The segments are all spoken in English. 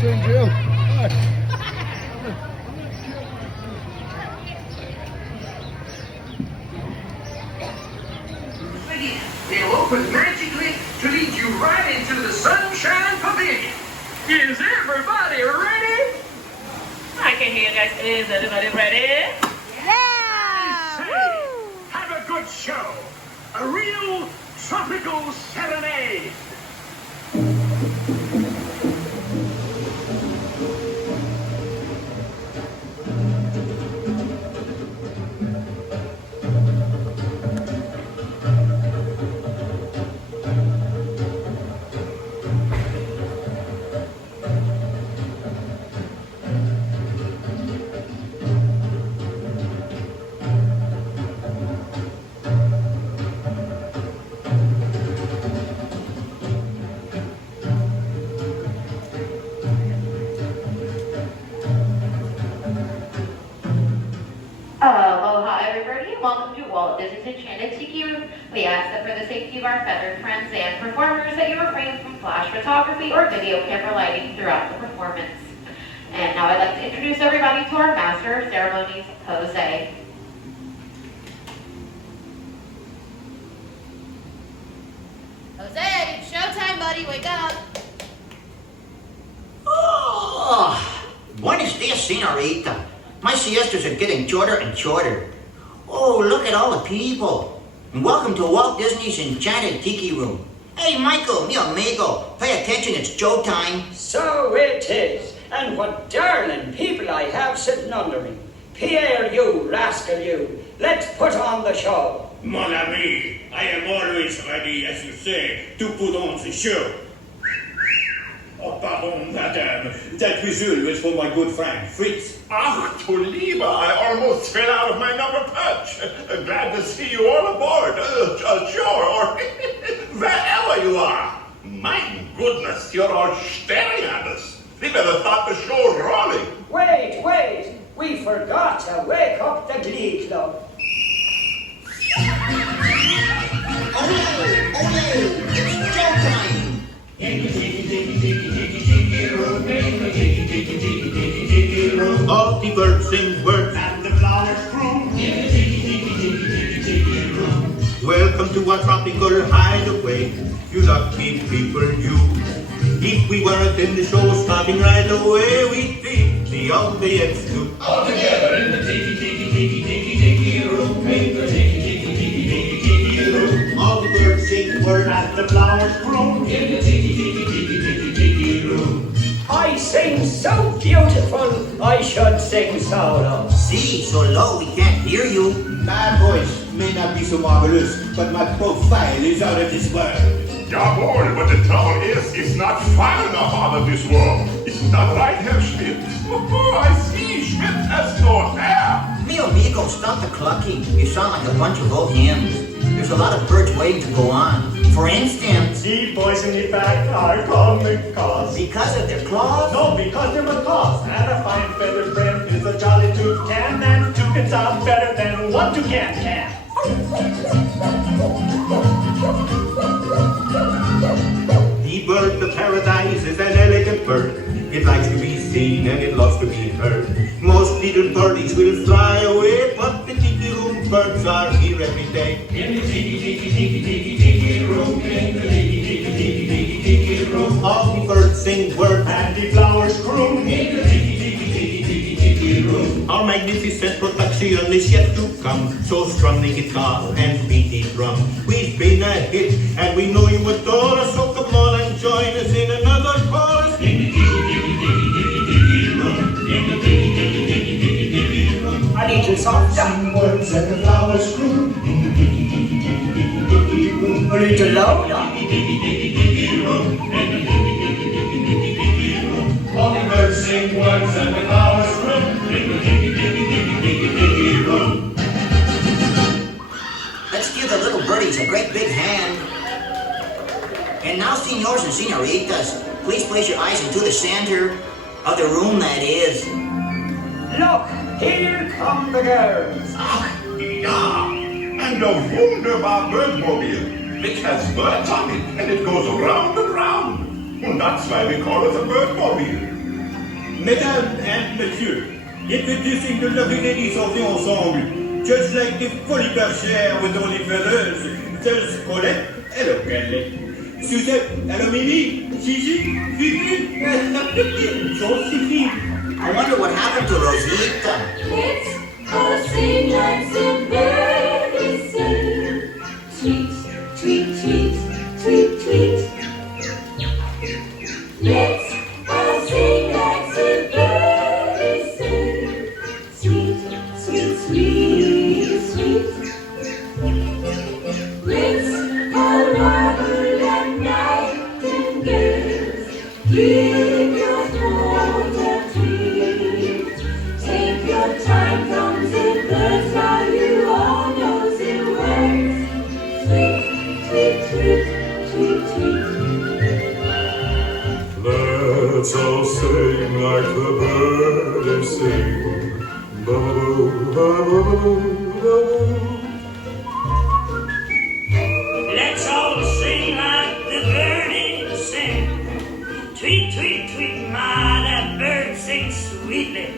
sing, Jim. Hi. They'll open magically to lead you right into the Sunshine Pavilion. Is everybody ready? I can hear you guys. Is everybody ready? I say, have a good show. A real tropical serenade. Aloha everybody, and welcome to Walt Disney's Enchanted Tiki room. We ask that for the safety of our feathered friends and performers that you refrain from flash photography or video camera lighting throughout the performance. And now I'd like to introduce everybody to our Master of Ceremonies, Jose. Jose, it's showtime, buddy. Wake up. Oh, buenos dias, senorita. My siestas are getting shorter and shorter. Oh, look at all the people. And welcome to Walt Disney's Enchanted Tiki room. Hey, Michael, mi amigo, pay attention, it's showtime. So it is, and what darling people I have sitting under me. Pierre, you rascal, you. Let's put on the show. Mon ami, I am always ready, as you say, to put on the show. Oh, pardon, madame. That whistle was for my good friend, Fritz. Ach, du Lieber, I almost fell out of my number perch. Glad to see you all aboard. Sure, or wherever you are. My goodness, you're all staring at us. We better start the show rolling. Wait. We forgot to wake up the Glee Club. Ole, it's showtime. All the birds sing words And the flowers bloom. Welcome to our tropical hideaway, you lucky people, you. If we weren't in the show starting right away, we'd be the audience too. All together in the tiki room. In the tiki room. All the birds sing words And the flowers bloom. In the tiki room. I sing so beautiful, I should sing solo. See, so low we can't hear you. My voice may not be so marvelous, but my profile is out of this world. Jawohl, but the trouble is, it's not far enough out of this world. Isn't that right, Herr Schmidt? Oh, I see, Schmidt has no hair. Mi amigo, stop the clucking. You sound like a bunch of old hymns. There's a lot of birds waiting to go on. For instance, The boys in the back are coming cause. because of their claws. No, because they're macaws. And a fine feathered friend is a jolly toucan. And two can sound better than one toucan can. The bird of paradise is an elegant bird. It likes to be seen and it loves to be heard. Most little birdies will fly away, but the tiki room birds are here every day. In the tiki room. In the tiki room. All the birds sing words, And the flowers bloom. In the tiki room. our magnificent production is yet to come. So strum the guitar and beat the drum. We've been a hit and we know you adore us, so come on and join us in another chorus. I need to soft down. Words and the flowers bloom. A little louder. All the birds sing words and the flowers bloom. Let's give the little birdies a great big hand. And now, senors and senoritas, please place your eyes into the center of the room, that is. Look, here come the girls. Ach, ja. And a wunderbar Birdmobile, which has birds on it, and it goes round and round. And that's why we call it a Birdmobile. Mesdames and messieurs, introducing the lovely ladies of the ensemble, just like the fully bergère with only feathers, there's Colette, hello Kelly, Suzette, hello Mimi, Gigi, Fifi, Josephine. I wonder what happened to Rosita. Let's all sing like some birdies sing. Tweet, tweet, tweet, tweet, tweet. Let's all sing like some birdies sing. Sweet, sweet, sweet, sweet. Let's all warble like nightingales. Keep your throat a tweet. Take your time, drums and birds, while you all know the words. Tweet, tweet, tweet, tweet, tweet. Let's all sing like the birds sing. Ba-ba-boo, ba-ba-boo, ba-boo. Let's all sing like the birdies sing. Tweet, tweet, tweet, my, that bird sings sweetly.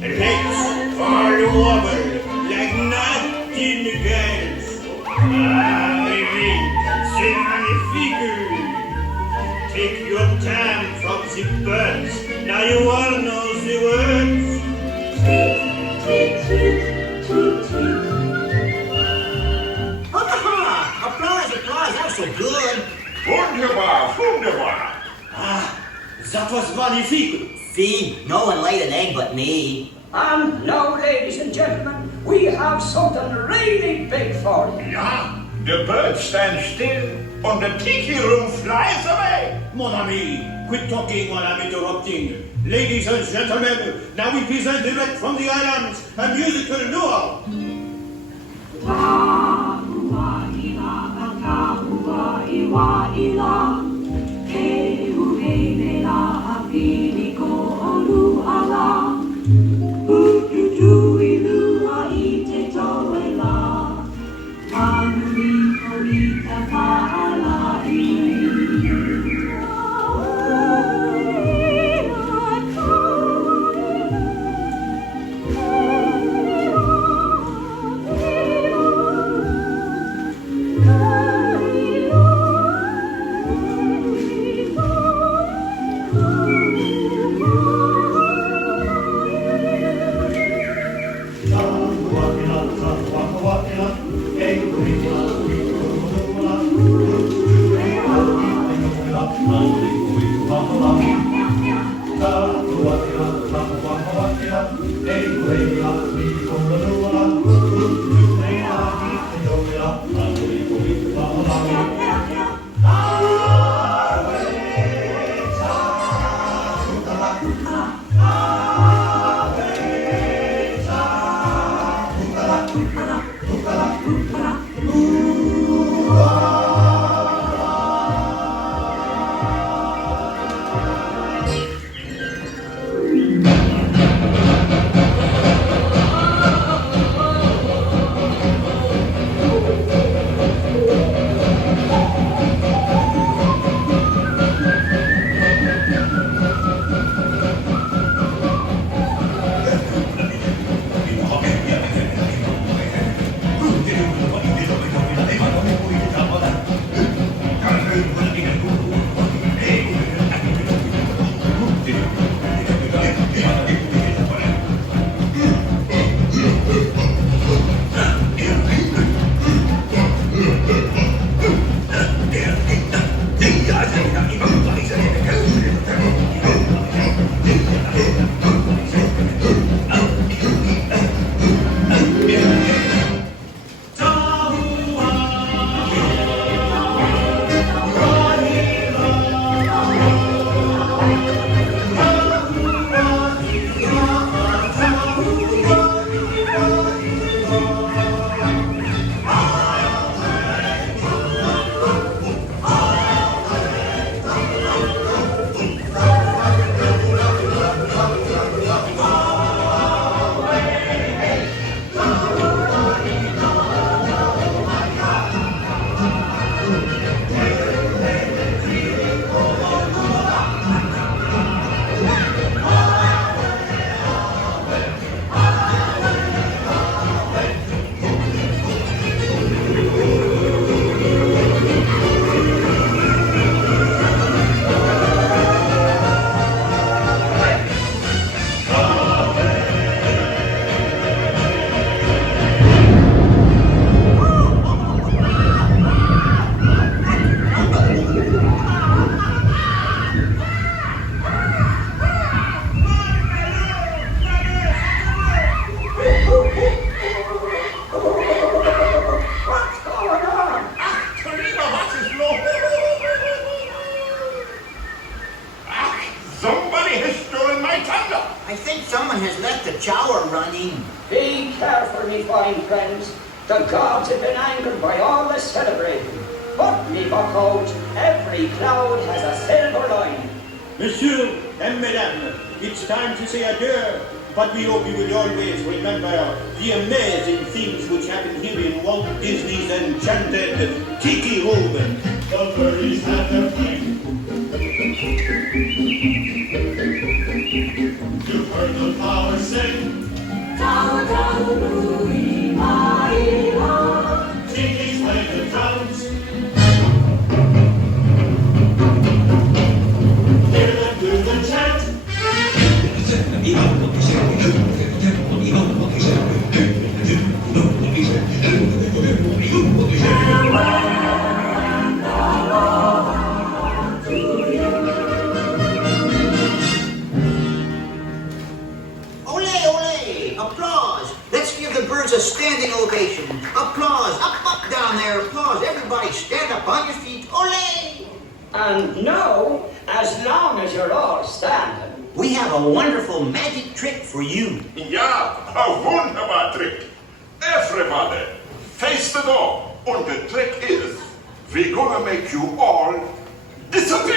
Let's all wobble like nightingales. Ah, baby, c'est magnifique. Take your time from the birds. Now you all know the words. Tweet, tweet, tweet, tweet, tweet. Applause, applause, that was so good. Wunderbar, wunderbar. That was magnifique. See, no one laid an egg but me. And now, ladies and gentlemen, we have something really big for you. Yeah, the bird stands still, and the tiki room flies away. Mon ami, quit talking while I'm interrupting. Ladies and gentlemen, now we present direct from the islands a musical duo. I think someone has left the shower running. Be careful, me fine friends. The gods have been angered by all the celebrating. But me buck out, every cloud has a silver lining. Monsieur and Mesdames, it's time to say adieu. But we hope you will always remember the amazing things which happen here in Walt Disney's Enchanted Tiki Room. The birdies have their fling. You've heard the flowers sing. Down, down, Louie, my love. Tiki's play the drums. Hear them do the chant. Ole, ole! Applause! Let's give the birds a standing ovation. Applause! Up, up, down there! Applause! Everybody stand up on your feet. Ole! And now, as long as you're all standing, We have a wonderful magic trick for you. Ja, a wunderbar trick. Everybody, face the door. And the trick is, we're gonna make you all disappear.